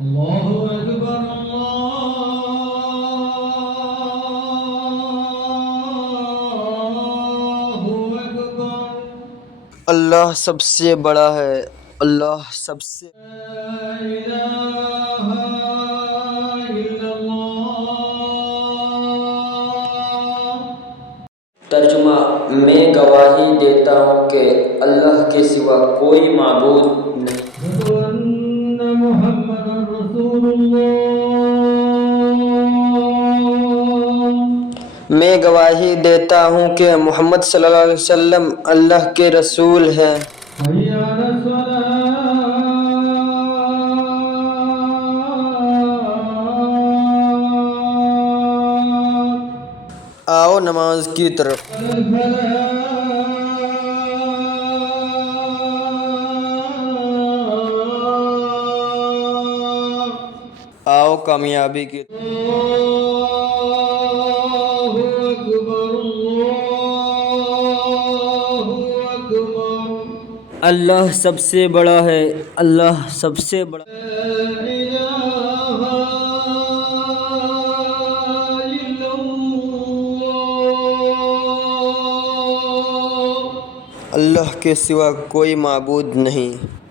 اللہ اکبر اللہ اکبر۔ اللہ سب سے بڑا ہے، اللہ سب سے لا الہ الا اللہ۔ ترجمہ: میں گواہی دیتا ہوں کہ اللہ کے سوا کوئی معبود نہیں۔ اشہد ان محمد رسول اللہ۔ میں گواہی دیتا ہوں کہ محمد صلی اللہ علیہ وسلم اللہ کے رسول ہیں۔ حی علی الصلاۃ۔ آؤ نماز کی طرف۔ آؤ کامیابی کی طرف۔ اللہ اکبر اللہ اکبر۔ اللہ سب سے بڑا ہے، اللہ سب سے بڑا۔ لا الہ الا اللہ۔ اللہ کے سوا کوئی معبود نہیں۔